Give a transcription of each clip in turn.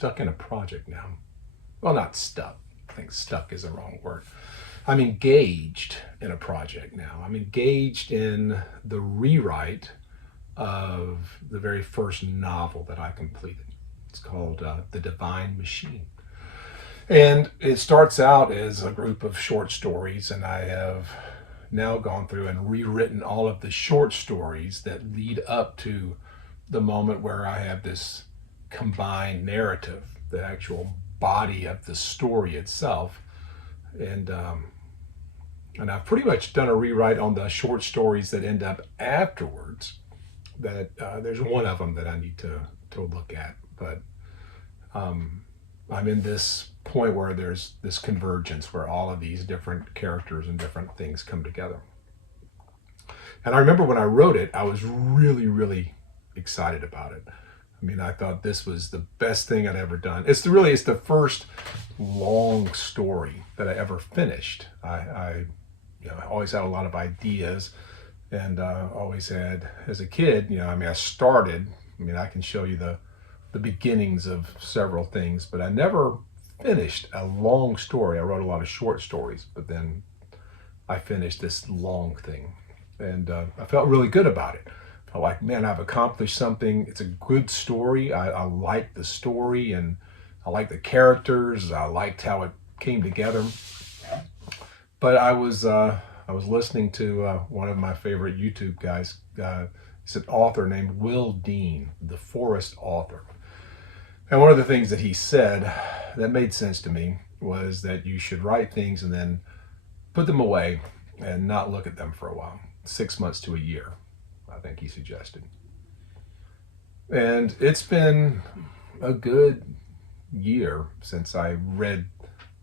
stuck in a project now. Well, not stuck. I think stuck is the wrong word. I'm engaged in a project now. I'm engaged in the rewrite of the very first novel that I completed. It's called The Divine Machine. And it starts out as a group of short stories, and I have now gone through and rewritten all of the short stories that lead up to the moment where I have this combined narrative, the actual body of the story itself. And I've pretty much done a rewrite on the short stories that end up afterwards. That there's one of them that I need to look at, but I'm in this point where there's this convergence where all of these different characters and different things come together. And I remember when I wrote it, I was really, really excited about it. I mean, I thought this was the best thing I'd ever done. It's the first long story that I ever finished. I always had a lot of ideas, and always had, as a kid, I started. I can show you the beginnings of several things, but I never finished a long story. I wrote a lot of short stories, but then I finished this long thing, and I felt really good about it. I felt like, man, I've accomplished something. It's a good story. I like the story, and I like the characters. I liked how it came together. But I was listening to one of my favorite YouTube guys. He's an author named Will Dean, the Forest author. And one of the things that he said that made sense to me was that you should write things and then put them away and not look at them for a while, 6 months to a year, I think he suggested. And it's been a good year since I read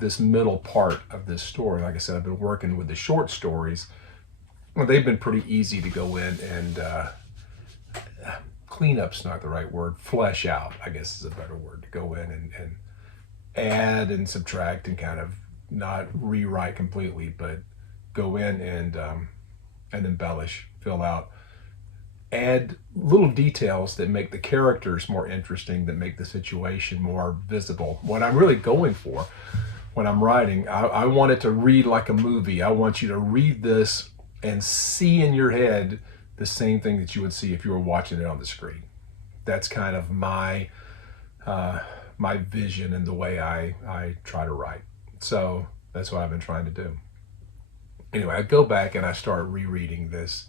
this middle part of this story. Like I said, I've been working with the short stories. Well, they've been pretty easy to go in and clean up's not the right word, flesh out, I guess is a better word, to go in and add and subtract and kind of not rewrite completely, but go in and embellish, fill out, add little details that make the characters more interesting, that make the situation more visible. What I'm really going for when I'm writing, I want it to read like a movie. I want you to read this and see in your head the same thing that you would see if you were watching it on the screen. That's kind of my vision and the way I try to write. So that's what I've been trying to do. Anyway, I go back and I start rereading this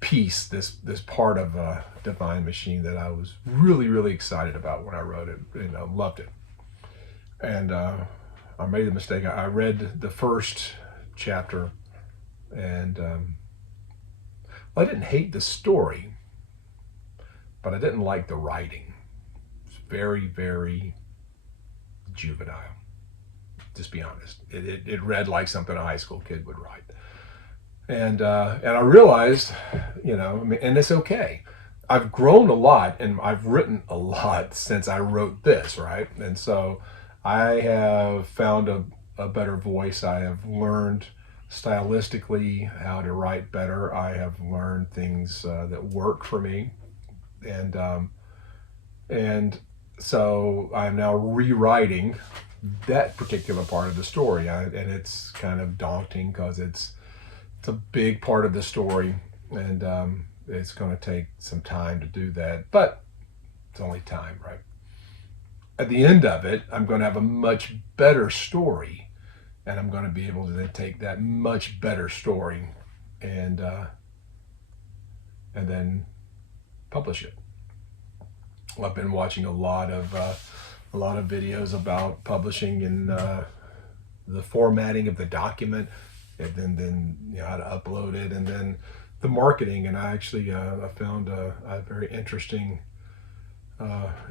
piece, this part of Divine Machine that I was really, really excited about when I wrote it. Loved it. And I made a mistake. I read the first chapter, and I didn't hate the story, but I didn't like the writing. It's very, very juvenile. Just be honest. It read like something a high school kid would write. And I realized, and it's okay. I've grown a lot and I've written a lot since I wrote this, right? And so I have found a better voice. I have learned stylistically how to write better. I have learned things that work for me. And so I'm now rewriting that particular part of the story. And it's kind of daunting because it's a big part of the story, and it's going to take some time to do that, but it's only time, right? At the end of it, I'm going to have a much better story, and I'm going to be able to then take that much better story and then publish it. Well, I've been watching a lot of videos about publishing and the formatting of the document, and then how to upload it, and then the marketing. And I actually I found a very interesting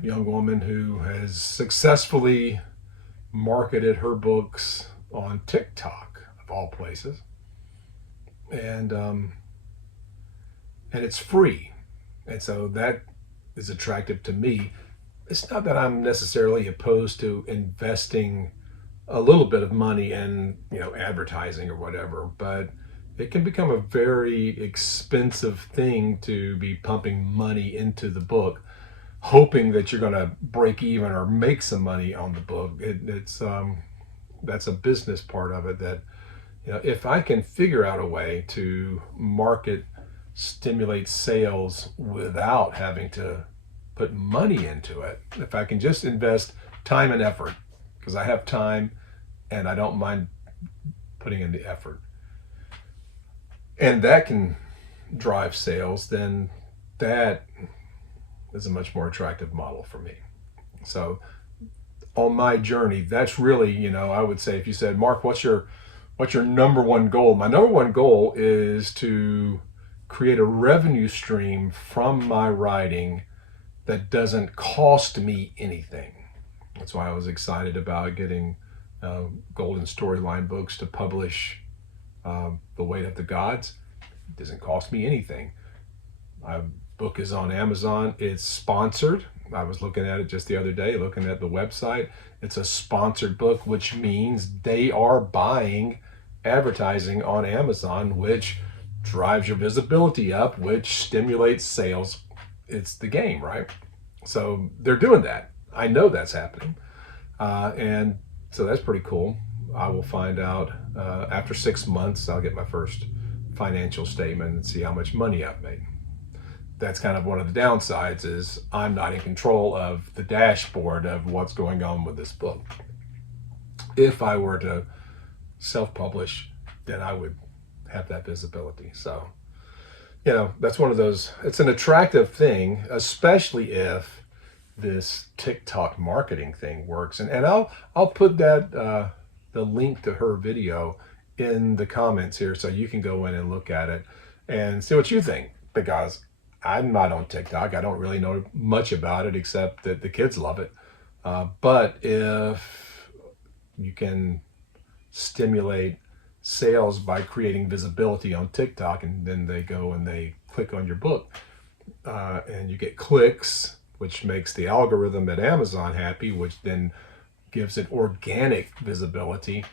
young woman who has successfully marketed her books on TikTok, of all places, and it's free, and so that is attractive to me. It's not that I'm necessarily opposed to investing a little bit of money in advertising or whatever, but it can become a very expensive thing to be pumping money into the book hoping that you're going to break even or make some money on the book. That's a business part of it that, if I can figure out a way to market, stimulate sales without having to put money into it, if I can just invest time and effort, because I have time and I don't mind putting in the effort, and that can drive sales, then that is a much more attractive model for me. So on my journey, that's really, I would say, if you said, Mark, what's your number one goal? My number one goal is to create a revenue stream from my writing that doesn't cost me anything. That's why I was excited about getting Golden Storyline Books to publish The Weight of the Gods. It doesn't cost me anything. My book is on Amazon. It's sponsored. I was looking at it just the other day, looking at the website. It's a sponsored book, which means they are buying advertising on Amazon, which drives your visibility up, which stimulates sales. It's the game, right? So they're doing that. I know that's happening. And so that's pretty cool. I will find out after 6 months. I'll get my first financial statement and see how much money I've made. That's kind of one of the downsides, is I'm not in control of the dashboard of what's going on with this book. If I were to self-publish, then I would have that visibility. So, that's one of those, it's an attractive thing, especially if this TikTok marketing thing works. And I'll put that, the link to her video in the comments here, so you can go in and look at it and see what you think, because I'm not on TikTok. I don't really know much about it except that the kids love it. But if you can stimulate sales by creating visibility on TikTok, and then they go and they click on your book, and you get clicks, which makes the algorithm at Amazon happy, which then gives it organic visibility.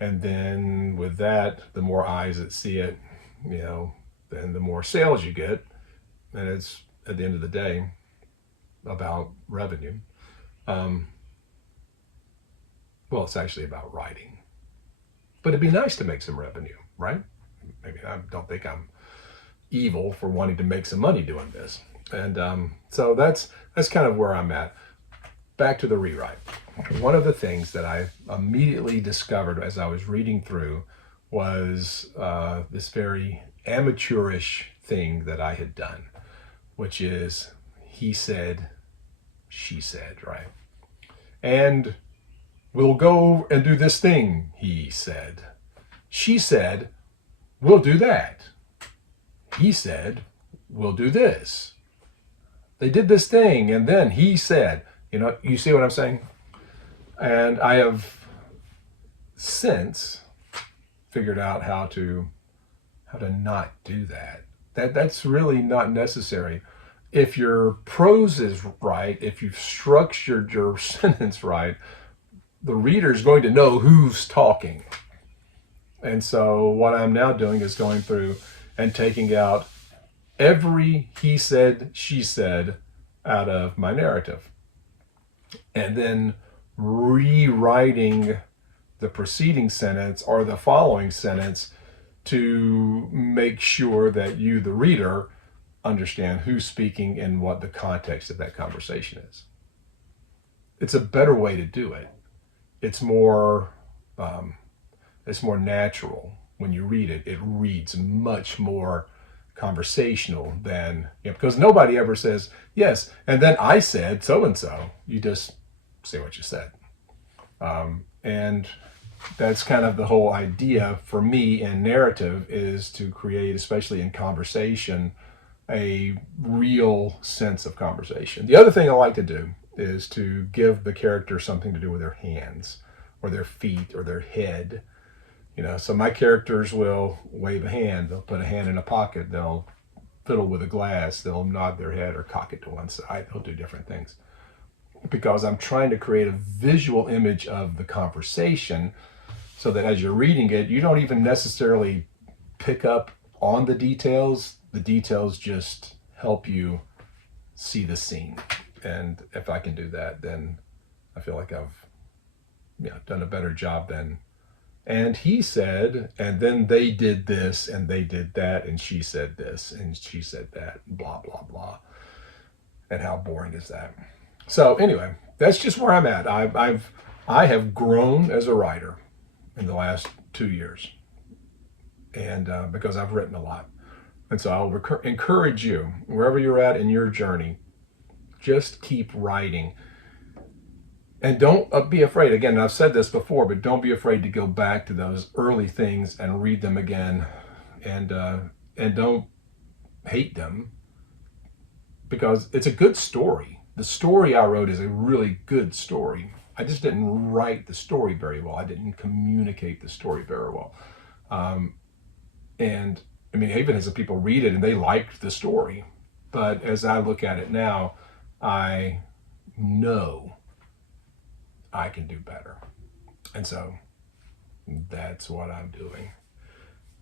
And then with that, the more eyes that see it, then the more sales you get. And it's, at the end of the day, about revenue. Well, it's actually about writing. But it'd be nice to make some revenue, right? Maybe I don't think I'm evil for wanting to make some money doing this. And so that's kind of where I'm at. Back to the rewrite. One of the things that I immediately discovered as I was reading through was this very amateurish thing that I had done, which is he said, she said, right? And we'll go and do this thing, he said. She said, we'll do that. He said, we'll do this. They did this thing, and then he said, you see what I'm saying? And I have since figured out how to not do that. That's really not necessary. If your prose is right, if you've structured your sentence right, the reader is going to know who's talking. And so what I'm now doing is going through and taking out every he said, she said out of my narrative, and then rewriting the preceding sentence or the following sentence to make sure that you, the reader, understand who's speaking and what the context of that conversation is. It's a better way to do it. It's more natural when you read it. It reads much more conversational than, because nobody ever says, yes, and then I said so and so. You just say what you said. And that's kind of the whole idea for me in narrative, is to create, especially in conversation, a real sense of conversation. The other thing I like to do is to give the character something to do with their hands or their feet or their head. So my characters will wave a hand, they'll put a hand in a pocket, they'll fiddle with a glass, they'll nod their head or cock it to one side, they'll do different things. Because I'm trying to create a visual image of the conversation, so that as you're reading it, you don't even necessarily pick up on the details. The details just help you see the scene. And if I can do that, then I feel like I've done a better job than. And he said, and then they did this and they did that, and she said this and she said that, blah, blah, blah. And how boring is that? So anyway, that's just where I'm at. I have grown as a writer in the last 2 years, and because I've written a lot. And so I'll encourage you, wherever you're at in your journey, just keep writing. And don't be afraid. Again, I've said this before, but don't be afraid to go back to those early things and read them again, and don't hate them, because it's a good story. The story I wrote is a really good story. I just didn't write the story very well. I didn't communicate the story very well. And I mean, even as the people read it and they liked the story, but as I look at it now, I know I can do better. And so that's what I'm doing.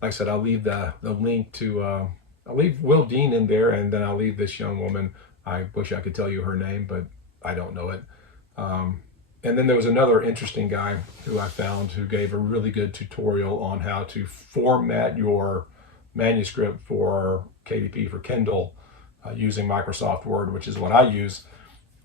Like I said, I'll leave the link to, I'll leave Will Dean in there, and then I'll leave this young woman. I wish I could tell you her name, but I don't know it. And then there was another interesting guy who I found who gave a really good tutorial on how to format your manuscript for KDP, for Kindle, using Microsoft Word, which is what I use.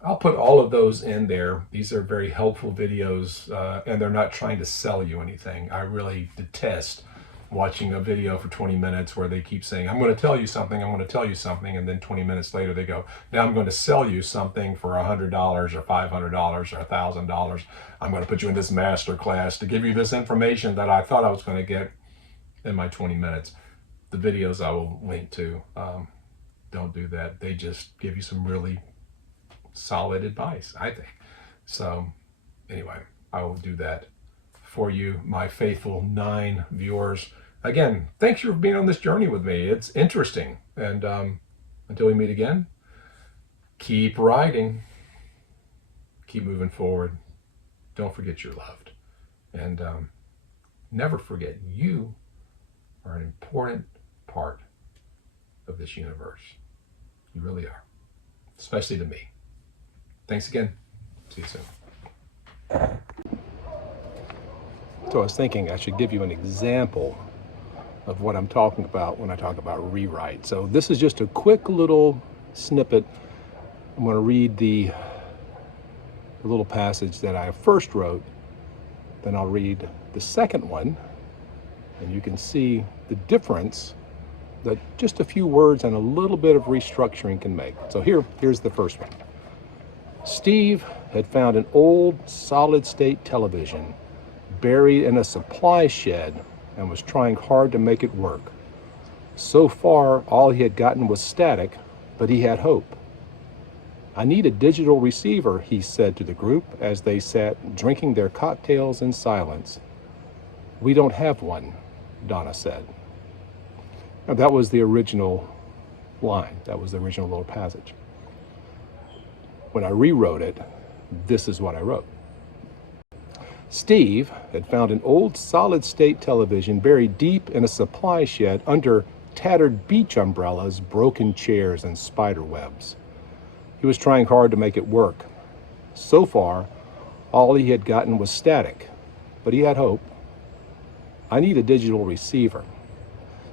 I'll put all of those in there. These are very helpful videos, and they're not trying to sell you anything. I really detest watching a video for 20 minutes where they keep saying, I'm going to tell you something, I'm going to tell you something, and then 20 minutes later they go, now I'm going to sell you something for $100 or $500 or $1,000. I'm going to put you in this master class to give you this information that I thought I was going to get in my 20 minutes. The videos I will link to don't do that. They just give you some really solid advice, I think. So anyway, I will do that for you, my faithful 9 viewers. Again, thanks for being on this journey with me. It's interesting. And until we meet again, keep writing, keep moving forward. Don't forget you're loved. And never forget you are an important part of this universe. You really are, especially to me. Thanks again. See you soon. So I was thinking I should give you an example of what I'm talking about when I talk about rewrite. So this is just a quick little snippet. I'm going to read the little passage that I first wrote, then I'll read the second one, and you can see the difference that just a few words and a little bit of restructuring can make. So here's the first one. Steve had found an old solid-state television buried in a supply shed and was trying hard to make it work. So far, all he had gotten was static, but he had hope. I need a digital receiver, he said to the group as they sat drinking their cocktails in silence. We don't have one, Donna said. Now, that was the original line. That was the original little passage. When I rewrote it, this is what I wrote. Steve had found an old solid-state television buried deep in a supply shed under tattered beach umbrellas, broken chairs, and spider webs. He was trying hard to make it work. So far, all he had gotten was static, but he had hope. I need a digital receiver.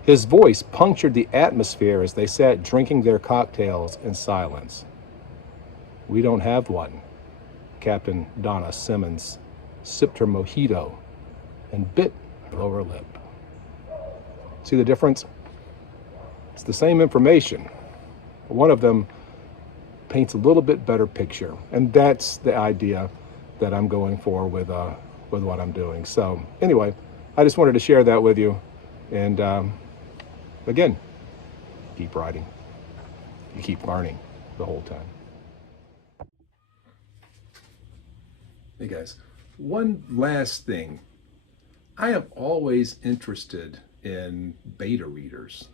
His voice punctured the atmosphere as they sat drinking their cocktails in silence. We don't have one. Captain Donna Simmons sipped her mojito and bit her lower lip. See the difference? It's the same information. One of them paints a little bit better picture, and that's the idea that I'm going for with what I'm doing. So anyway, I just wanted to share that with you, and again, keep writing. You keep learning the whole time. Hey guys, one last thing. I am always interested in beta readers.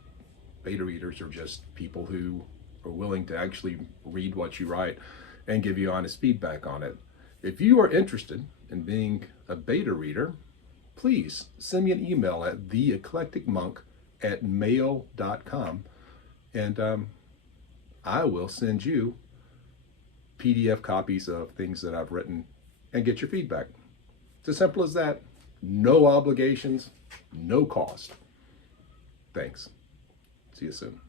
Beta readers are just people who are willing to actually read what you write and give you honest feedback on it. If you are interested in being a beta reader, please send me an email at theeclecticmonk@mail.com, and I will send you PDF copies of things that I've written and get your feedback. It's as simple as that. No obligations, no cost. Thanks. See you soon.